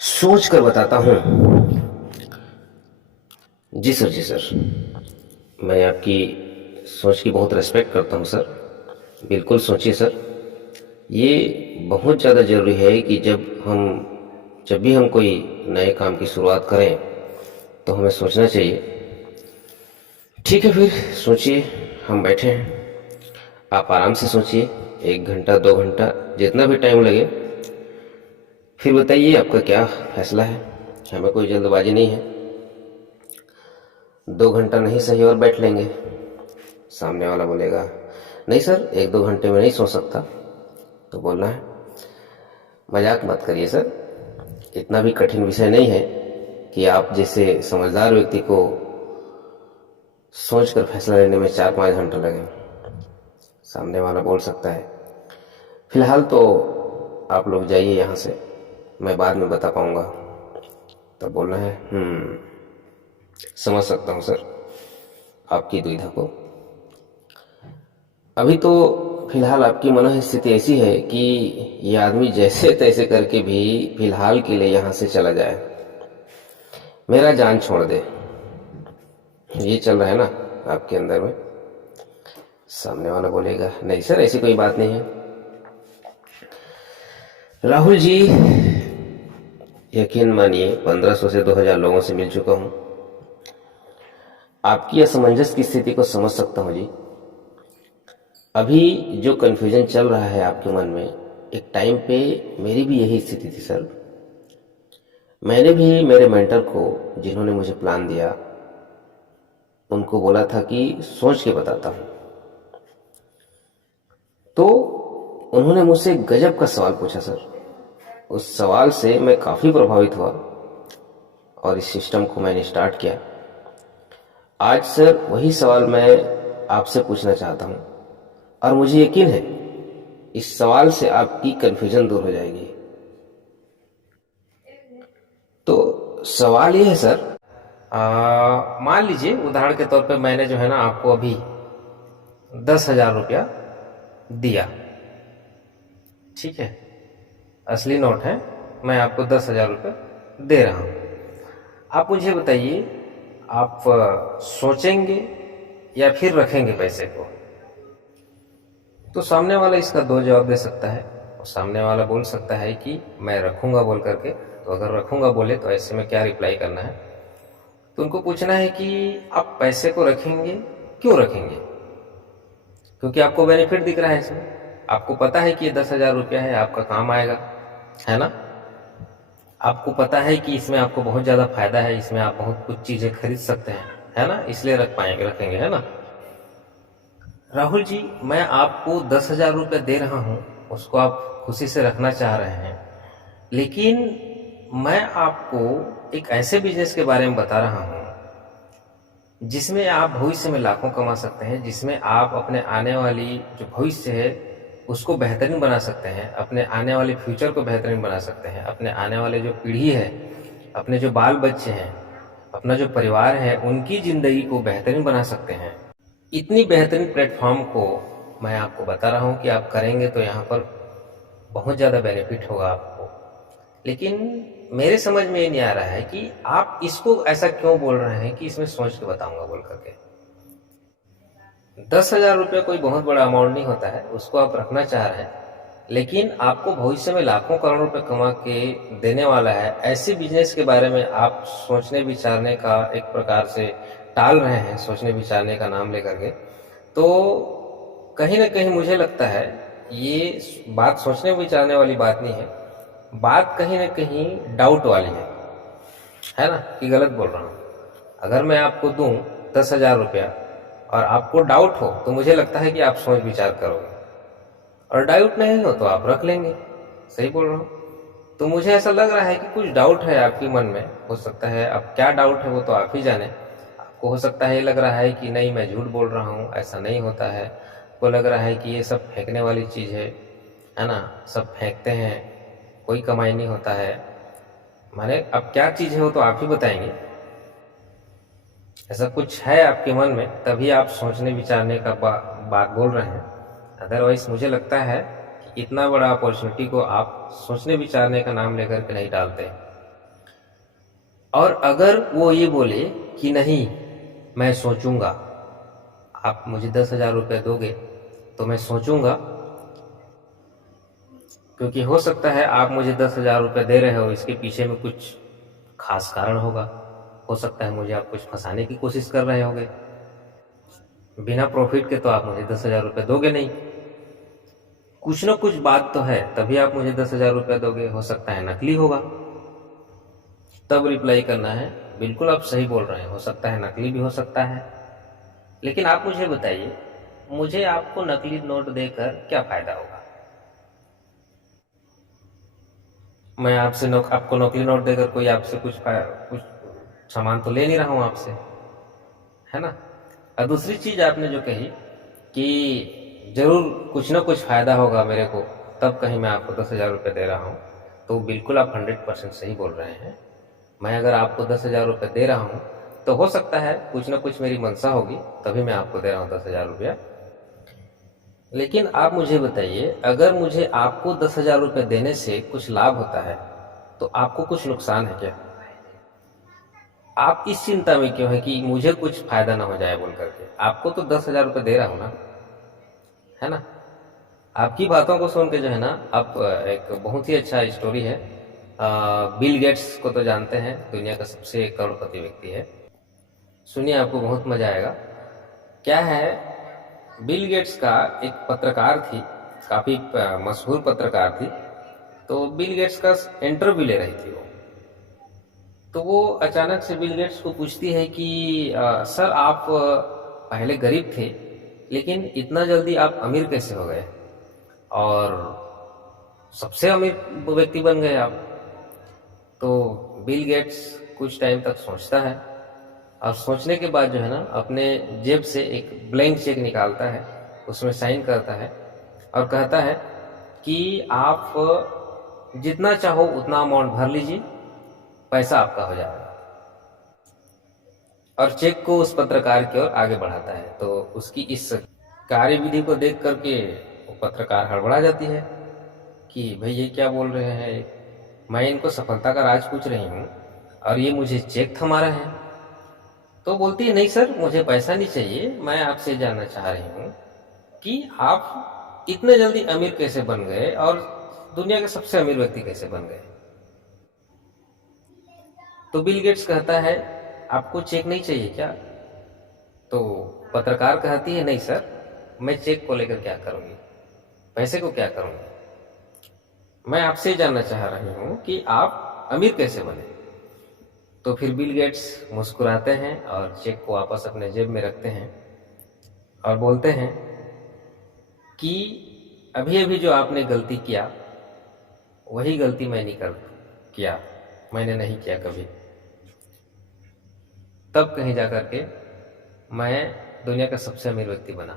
सोच कर बताता हूँ। जी सर, जी सर। मैं आपकी सोच की बहुत रिस्पेक्ट करता हूँ सर। बिल्कुल सोचिए सर। ये बहुत ज़्यादा ज़रूरी है कि जब भी हम कोई नए काम की शुरुआत करें तो हमें सोचना चाहिए। ठीक है, फिर सोचिए। हम बैठे हैं, आप आराम से सोचिए। 1 घंटा 2 घंटा जितना भी टाइम लगे। फिर बताइए आपका क्या फैसला है। हमें कोई जल्दबाजी नहीं है। 2 घंटा नहीं सही और बैठ लेंगे। सामने वाला बोलेगा नहीं सर, 1 2 घंटे में नहीं सो सकता। तो बोलना है मजाक मत करिए सर, इतना भी कठिन विषय नहीं है कि आप जैसे समझदार व्यक्ति को सोच कर फैसला लेने में 4 5 घंटे लगे। सामने वाला बोल सकता है फिलहाल तो आप लोग जाइए यहाँ से, मैं बाद में बता पाऊंगा। तब बोलना है समझ सकता हूँ सर आपकी दुविधा को। अभी तो फिलहाल आपकी मनोस्थिति ऐसी है कि ये आदमी जैसे तैसे करके भी फिलहाल के लिए यहाँ से चला जाए, मेरा जान छोड़ दे। ये चल रहा है ना आपके अंदर में। सामने वाला बोलेगा नहीं सर, ऐसी कोई बात नहीं है। राहुल जी, यकीन मानिए 1500 से 2000 लोगों से मिल चुका हूँ। आपकी असमंजस की स्थिति को समझ सकता हूँ जी। अभी जो कन्फ्यूजन चल रहा है आपके मन में, एक टाइम पे मेरी भी यही स्थिति थी सर। मैंने भी मेरे मेंटर को, जिन्होंने मुझे प्लान दिया, उनको बोला था कि सोच के बताता हूँ। तो उन्होंने मुझसे गजब का सवाल पूछा सर। उस सवाल से मैं काफ़ी प्रभावित हुआ और इस सिस्टम को मैंने स्टार्ट किया। आज सर वही सवाल मैं आपसे पूछना चाहता हूँ और मुझे यकीन है इस सवाल से आपकी कन्फ्यूजन दूर हो जाएगी। तो सवाल ये है सर, मान लीजिए उदाहरण के तौर पे मैंने जो है ना आपको अभी 10,000 रुपया दिया। ठीक है, असली नोट है, मैं आपको 10,000 रुपये दे रहा हूँ। आप मुझे बताइए, आप सोचेंगे या फिर रखेंगे पैसे को? तो सामने वाला इसका दो जवाब दे सकता है। और सामने वाला बोल सकता है कि मैं रखूंगा बोल करके। तो अगर रखूंगा बोले तो ऐसे में क्या रिप्लाई करना है? तो उनको पूछना है कि आप पैसे को रखेंगे, क्यों रखेंगे? क्योंकि आपको बेनिफिट दिख रहा है इसमें, आपको पता है कि ये 10,000 रुपया है, आपका काम आएगा, है ना? आपको पता है कि इसमें आपको बहुत ज़्यादा फायदा है, इसमें आप बहुत कुछ चीज़ें खरीद सकते हैं, है ना? इसलिए रखेंगे, है ना? राहुल जी, मैं आपको 10,000 रुपये दे रहा हूँ, उसको आप खुशी से रखना चाह रहे हैं, लेकिन मैं आपको एक ऐसे बिजनेस के बारे में बता रहा हूँ जिसमें आप भविष्य में लाखों कमा सकते हैं, जिसमें आप अपने आने वाली जो भविष्य है उसको बेहतरीन बना सकते हैं, अपने आने वाले फ्यूचर को बेहतरीन बना सकते हैं, अपने आने वाले जो पीढ़ी है, अपने जो बाल बच्चे हैं, अपना जो परिवार है, उनकी ज़िंदगी को बेहतरीन बना सकते हैं। इतनी बेहतरीन प्लेटफॉर्म को मैं आपको बता रहा हूँ कि आप करेंगे तो यहाँ पर बहुत ज़्यादा बेनिफिट होगा आपको। लेकिन मेरे समझ में ये नहीं आ रहा है कि आप इसको ऐसा क्यों बोल रहे हैं कि इसमें सोच के बताऊंगा बोल करके। 10,000 रुपये कोई बहुत बड़ा अमाउंट नहीं होता है, उसको आप रखना चाह रहे हैं, लेकिन आपको भविष्य में लाखों करोड़ रुपए कमा के देने वाला है। ऐसे बिजनेस के बारे में आप सोचने विचारने का एक प्रकार से टाल रहे हैं, सोचने विचारने का नाम लेकर के। तो कहीं ना कहीं मुझे लगता है ये बात सोचने विचारने वाली बात नहीं है, बात कहीं ना कहीं डाउट वाली है ना? कि गलत बोल रहा हूँ? अगर मैं आपको दूं 10,000 रुपया और आपको डाउट हो तो मुझे लगता है कि आप सोच विचार करोगे, और डाउट नहीं हो तो आप रख लेंगे। सही बोल रहा हूँ? तो मुझे ऐसा लग रहा है कि कुछ डाउट है आपके मन में, हो सकता है। अब क्या डाउट है वो तो आप ही जाने। आपको हो सकता है ये लग रहा है कि नहीं मैं झूठ बोल रहा हूँ, ऐसा नहीं होता है। आपको लग रहा है कि ये सब फेंकने वाली चीज़ है ना? सब फेंकते हैं, कोई कमाई नहीं होता है। माने अब क्या चीज़ है वो तो आप ही बताएंगे। ऐसा कुछ है आपके मन में तभी आप सोचने विचारने का बात बोल रहे हैं। अदरवाइज मुझे लगता है कि इतना बड़ा अपॉर्चुनिटी को आप सोचने विचारने का नाम लेकर के नहीं डालते। और अगर वो ये बोले कि नहीं मैं सोचूंगा, आप मुझे 10,000 रुपये दोगे तो मैं सोचूंगा, क्योंकि हो सकता है आप मुझे 10,000 रुपये दे रहे हो, इसके पीछे में कुछ खास कारण होगा। हो सकता है मुझे आप कुछ फंसाने की कोशिश कर रहे होगे। बिना प्रॉफिट के तो आप मुझे 10,000 रुपये दोगे नहीं, कुछ ना कुछ बात तो है, तभी आप मुझे 10,000 रुपये दोगे। हो सकता है नकली होगा। तब रिप्लाई करना है बिल्कुल आप सही बोल रहे हैं, हो सकता है नकली भी हो सकता है, लेकिन आप मुझे बताइए मुझे आपको नकली नोट देकर क्या फायदा होगा। मैं आपसे आपको नकली नोट देकर कोई आपसे कुछ सामान तो ले नहीं रहा हूं आपसे, है ना। और दूसरी चीज आपने जो कही कि जरूर कुछ ना कुछ फायदा होगा मेरे को, तब कहीं मैं आपको 10,000 रुपये दे रहा हूं, तो बिल्कुल आप 100% सही बोल रहे हैं। मैं अगर आपको 10,000 रुपये दे रहा हूं तो हो सकता है कुछ ना कुछ मेरी मंशा होगी, तभी मैं आपको दे रहा हूं 10,000 रुपया। लेकिन आप मुझे बताइए, अगर मुझे आपको 10,000 रुपये देने से कुछ लाभ होता है तो आपको कुछ नुकसान है क्या? आप इस चिंता में क्यों है कि मुझे कुछ फायदा ना हो जाए बोल करके? आपको तो 10,000 रुपये दे रहा हूं ना, है ना। आपकी बातों को सुन के जो है ना, आप एक बहुत ही अच्छा स्टोरी है। बिल गेट्स को तो जानते हैं, दुनिया का सबसे करोड़पति व्यक्ति है। सुनिए, आपको बहुत मजा आएगा। क्या है, बिल गेट्स का एक पत्रकार थी, काफी मशहूर पत्रकार थी। तो बिल गेट्स का इंटरव्यू ले रही थी वो। तो वो अचानक से बिल गेट्स को पूछती है कि सर आप पहले गरीब थे, लेकिन इतना जल्दी आप अमीर कैसे हो गए और सबसे अमीर व्यक्ति बन गए आप? तो बिल गेट्स कुछ टाइम तक सोचता है, और सोचने के बाद जो है ना, अपने जेब से एक ब्लैंक चेक निकालता है, उसमें साइन करता है और कहता है कि आप जितना चाहो उतना अमाउंट भर लीजिए, पैसा आपका हो जाएगा। और चेक को उस पत्रकार की ओर आगे बढ़ाता है। तो उसकी इस कार्यविधि को देख करके वो पत्रकार हड़बड़ा जाती है कि भाई ये क्या बोल रहे हैं, मैं इनको सफलता का राज पूछ रही हूँ और ये मुझे चेक थमा रहे हैं। तो बोलती है नहीं सर, मुझे पैसा नहीं चाहिए, मैं आपसे जानना चाह रही हूँ कि आप इतने जल्दी अमीर कैसे बन गए और दुनिया के सबसे अमीर व्यक्ति कैसे बन गए। तो बिल गेट्स कहता है आपको चेक नहीं चाहिए क्या? तो पत्रकार कहती है नहीं सर, मैं चेक को लेकर क्या करूंगी, पैसे को क्या करूंगी, मैं आपसे जानना चाह रही हूं कि आप अमीर कैसे बने। तो फिर बिल गेट्स मुस्कुराते हैं और चेक को वापस अपने जेब में रखते हैं और बोलते हैं कि अभी अभी जो आपने गलती किया वही गलती मैंने नहीं किया कभी। तब कहीं जाकर के मैं दुनिया का सबसे अमीर व्यक्ति बना।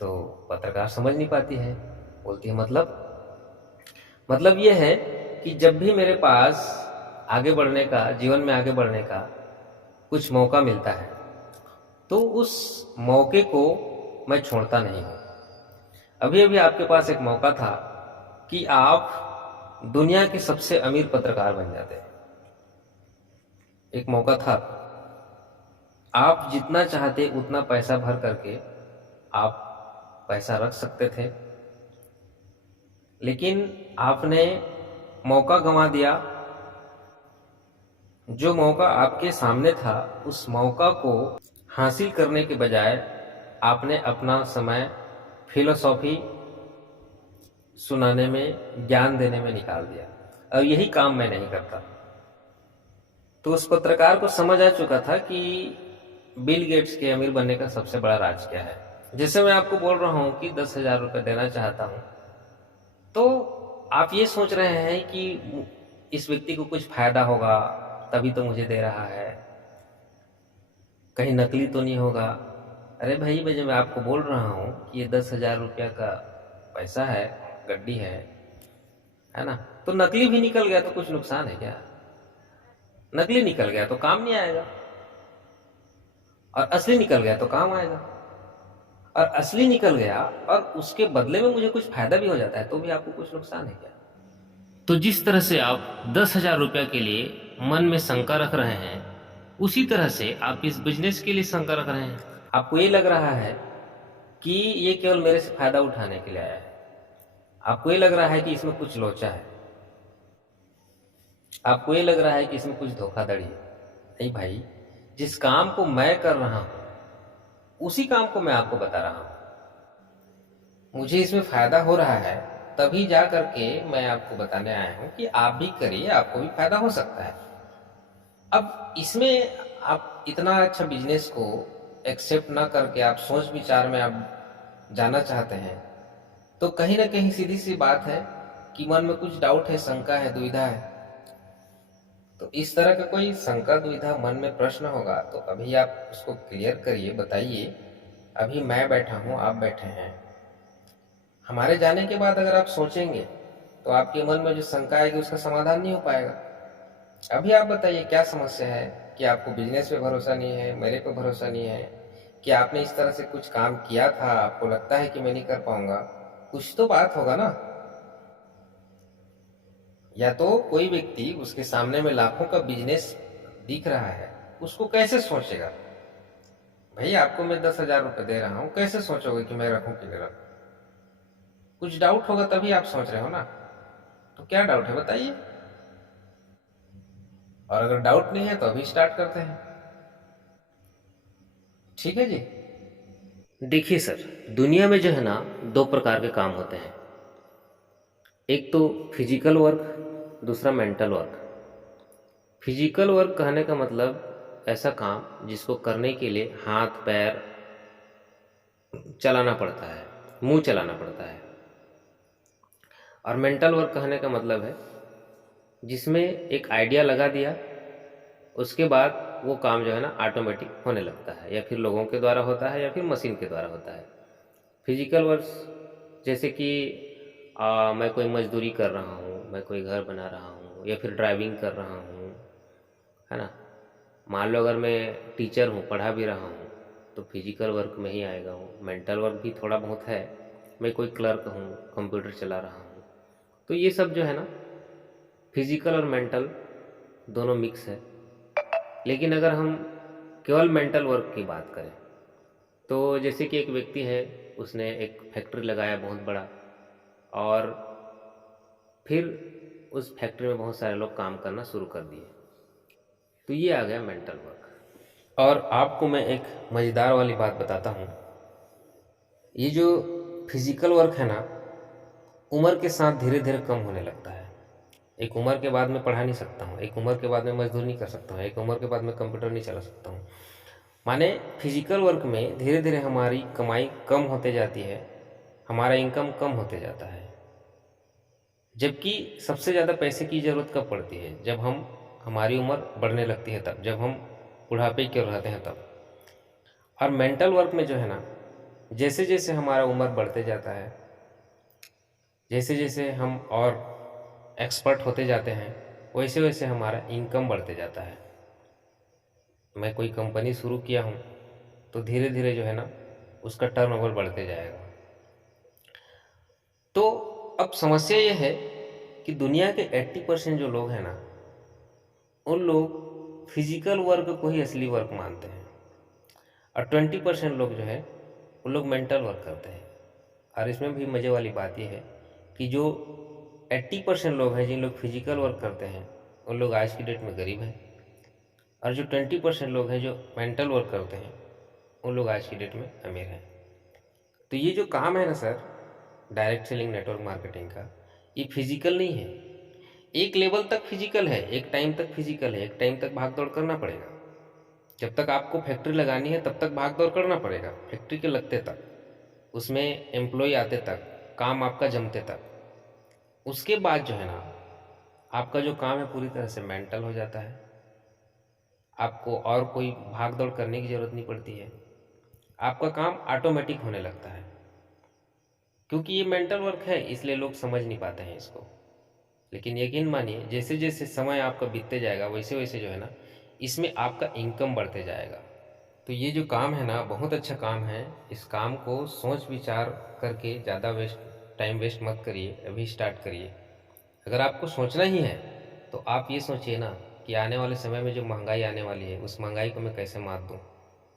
तो पत्रकार समझ नहीं पाती है, बोलती है मतलब यह है कि जब भी मेरे पास आगे बढ़ने का, जीवन में आगे बढ़ने का कुछ मौका मिलता है तो उस मौके को मैं छोड़ता नहीं हूं। अभी अभी आपके पास एक मौका था कि आप दुनिया के सबसे अमीर पत्रकार बन जाते। एक मौका था, आप जितना चाहते उतना पैसा भर करके आप पैसा रख सकते थे, लेकिन आपने मौका गंवा दिया। जो मौका आपके सामने था, उस मौका को हासिल करने के बजाय आपने अपना समय फिलोसॉफी सुनाने में, ज्ञान देने में निकाल दिया, और यही काम मैं नहीं करता। तो उस पत्रकार को समझ आ चुका था कि बिल गेट्स के अमीर बनने का सबसे बड़ा राज क्या है। जैसे मैं आपको बोल रहा हूं कि 10,000 रुपये देना चाहता हूं, तो आप ये सोच रहे हैं कि इस व्यक्ति को कुछ फायदा होगा तभी तो मुझे दे रहा है, कहीं नकली तो नहीं होगा। अरे भाई, मैं आपको बोल रहा हूं कि ये 10,000 रुपया का पैसा है, गड्डी है ना। तो नकली भी निकल गया तो कुछ नुकसान है क्या? नकली निकल गया तो काम नहीं आएगा, और असली निकल गया तो काम आएगा। और असली निकल गया और उसके बदले में मुझे कुछ फायदा भी हो जाता है तो भी आपको कुछ नुकसान है क्या? तो जिस तरह से आप 10,000 रुपया के लिए मन में शंका रख रहे हैं, उसी तरह से आप इस बिजनेस के लिए शंका रख रहे हैं। आपको ये लग रहा है कि ये केवल मेरे से फायदा उठाने के लिए आया है। आपको ये लग रहा है कि इसमें कुछ लोचा है। आपको ये लग रहा है कि इसमें कुछ धोखाधड़ी है। नहीं भाई, जिस काम को मैं कर रहा हूं उसी काम को मैं आपको बता रहा हूं। मुझे इसमें फायदा हो रहा है, तभी जा करके मैं आपको बताने आया हूं कि आप भी करिए, आपको भी फायदा हो सकता है। अब इसमें आप इतना अच्छा बिजनेस को एक्सेप्ट ना करके आप सोच विचार में आप जाना चाहते हैं, तो कहीं ना कहीं सीधी सी बात है कि मन में कुछ डाउट है, शंका है, दुविधा है। तो इस तरह का कोई शंका, दुविधा, मन में प्रश्न होगा तो अभी आप उसको क्लियर करिए, बताइए। अभी मैं बैठा हूं, आप बैठे हैं। हमारे जाने के बाद अगर आप सोचेंगे तो आपके मन में जो शंका आएगी उसका समाधान नहीं हो पाएगा। अभी आप बताइए क्या समस्या है? कि आपको बिजनेस पे भरोसा नहीं है, मेरे पे भरोसा नहीं है, कि आपने इस तरह से कुछ काम किया था, आपको लगता है कि मैं नहीं कर पाऊंगा? कुछ तो बात होगा ना। या तो कोई व्यक्ति, उसके सामने में लाखों का बिजनेस दिख रहा है, उसको कैसे सोचेगा? भाई आपको मैं 10,000 रुपए दे रहा हूं, कैसे सोचोगे कि मैं रखूं कि नहीं रखूं? कुछ डाउट होगा तभी आप सोच रहे हो ना। तो क्या डाउट है बताइए। और अगर डाउट नहीं है तो अभी स्टार्ट करते हैं। ठीक है जी। देखिए सर, दुनिया में जो है ना, दो प्रकार के काम होते हैं। एक तो फिजिकल वर्क, दूसरा मेंटल वर्क। फिजिकल वर्क कहने का मतलब ऐसा काम जिसको करने के लिए हाथ पैर चलाना पड़ता है, मुंह चलाना पड़ता है। और मेंटल वर्क कहने का मतलब है जिसमें एक आइडिया लगा दिया, उसके बाद वो काम जो है ना ऑटोमेटिक होने लगता है, या फिर लोगों के द्वारा होता है या फिर मशीन के द्वारा होता है। फिजिकल वर्क जैसे कि मैं कोई मजदूरी कर रहा हूँ, मैं कोई घर बना रहा हूँ, या फिर ड्राइविंग कर रहा हूँ, है ना। मान लो अगर मैं टीचर हूँ, पढ़ा भी रहा हूँ, तो फिजिकल वर्क में ही आएगा वो। मेंटल वर्क भी थोड़ा बहुत है, मैं कोई क्लर्क हूँ, कंप्यूटर चला रहा हूँ। तो ये सब जो है ना, फिजिकल और मेंटल दोनों मिक्स है। लेकिन अगर हम केवल मेंटल वर्क की बात करें तो जैसे कि एक व्यक्ति है, उसने एक फैक्ट्री लगाया बहुत बड़ा, और फिर उस फैक्ट्री में बहुत सारे लोग काम करना शुरू कर दिए, तो ये आ गया मेंटल वर्क। और आपको मैं एक मज़ेदार वाली बात बताता हूँ। ये जो फिजिकल वर्क है ना, उम्र के साथ धीरे धीरे कम होने लगता है। एक उम्र के बाद मैं पढ़ा नहीं सकता हूँ, एक उम्र के बाद मैं मजदूरी नहीं कर सकता हूँ, एक उम्र के बाद मैं कंप्यूटर नहीं चला सकता हूँ। माने फिजिकल वर्क में धीरे धीरे हमारी कमाई कम होते जाती है, हमारा इनकम कम होते जाता है। जबकि सबसे ज़्यादा पैसे की ज़रूरत कब पड़ती है? जब हमारी उम्र बढ़ने लगती है, तब, जब हम बुढ़ापे की ओर रहते हैं तब। और मेंटल वर्क में जो है ना, जैसे जैसे हमारा उम्र बढ़ते जाता है, जैसे जैसे हम और एक्सपर्ट होते जाते हैं, वैसे वैसे हमारा इनकम बढ़ते जाता है। मैं कोई कंपनी शुरू किया हूँ तो धीरे धीरे जो है ना, उसका टर्नओवर बढ़ते जाएगा। तो अब समस्या ये है कि दुनिया के 80% जो लोग हैं ना, उन लोग फिजिकल वर्क को ही असली वर्क मानते हैं, और 20% लोग जो है वो लोग मेंटल वर्क करते हैं। और इसमें भी मज़े वाली बात यह है कि जो 80% लोग हैं, जिन लोग फिजिकल वर्क करते हैं, उन लोग आज की डेट में गरीब हैं, और जो 20% लोग हैं जो मेंटल वर्क करते हैं, उन लोग आज की डेट में अमीर हैं। तो ये जो काम है ना sir, direct selling network marketing का, ये फिजिकल नहीं है। एक लेवल तक फिजिकल है, एक टाइम तक फिजिकल है, एक टाइम तक भाग दौड़ करना पड़ेगा। जब तक आपको फैक्ट्री लगानी है तब तक भाग दौड़ करना पड़ेगा, फैक्ट्री के लगते तक, उसमें एम्प्लॉय आते तक, काम आपका जमते तक। उसके बाद जो है ना, आपका जो काम है पूरी तरह से मेंटल हो जाता है। आपको और कोई भाग दौड़ करने की ज़रूरत नहीं पड़ती है, आपका काम ऑटोमेटिक होने लगता है। क्योंकि ये मेंटल वर्क है इसलिए लोग समझ नहीं पाते हैं इसको। लेकिन यकीन मानिए, जैसे जैसे समय आपका बीतते जाएगा, वैसे वैसे जो है ना, इसमें आपका इनकम बढ़ते जाएगा। तो ये जो काम है ना, बहुत अच्छा काम है। इस काम को सोच विचार करके ज़्यादा टाइम वेस्ट मत करिए, अभी स्टार्ट करिए। अगर आपको सोचना ही है तो आप ये सोचिए ना कि आने वाले समय में जो महंगाई आने वाली है उस महंगाई को मैं कैसे मात दूँ।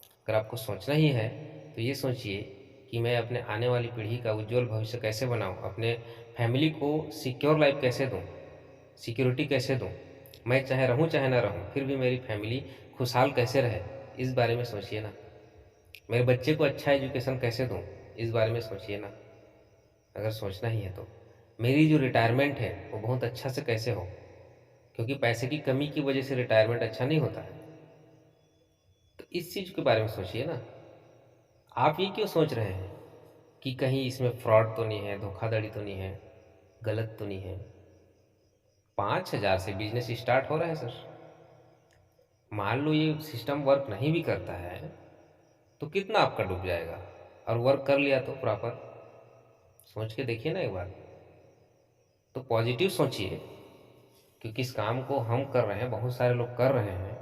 अगर आपको सोचना ही है तो ये सोचिए कि मैं अपने आने वाली पीढ़ी का उज्जवल भविष्य कैसे बनाऊँ, अपने फैमिली को सिक्योर लाइफ कैसे दूँ, सिक्योरिटी कैसे दूँ। मैं चाहे रहूँ चाहे ना रहूँ फिर भी मेरी फैमिली खुशहाल कैसे रहे, इस बारे में सोचिए ना। मेरे बच्चे को अच्छा एजुकेशन कैसे दूँ, इस बारे में सोचिए ना। अगर सोचना ही है तो मेरी जो रिटायरमेंट है वो बहुत अच्छा से कैसे हो, क्योंकि पैसे की कमी की वजह से रिटायरमेंट अच्छा नहीं होता है। तो इस चीज़ के बारे में सोचिए ना। आप ये क्यों सोच रहे हैं कि कहीं इसमें फ्रॉड तो नहीं है, धोखाधड़ी तो नहीं है, गलत तो नहीं है। 5,000 से बिजनेस स्टार्ट हो रहा है सर। मान लो ये सिस्टम वर्क नहीं भी करता है तो कितना आपका डूब जाएगा, और वर्क कर लिया तो प्रॉपर, सोच के देखिए ना एक बार। तो पॉजिटिव सोचिए, क्योंकि इस काम को हम कर रहे हैं, बहुत सारे लोग कर रहे हैं,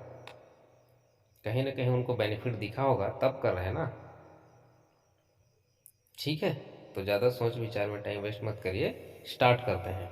कहीं ना कहीं उनको बेनिफिट दिखा होगा तब कर रहे हैं ना। ठीक है, तो ज़्यादा सोच विचार में टाइम वेस्ट मत करिए, स्टार्ट करते हैं।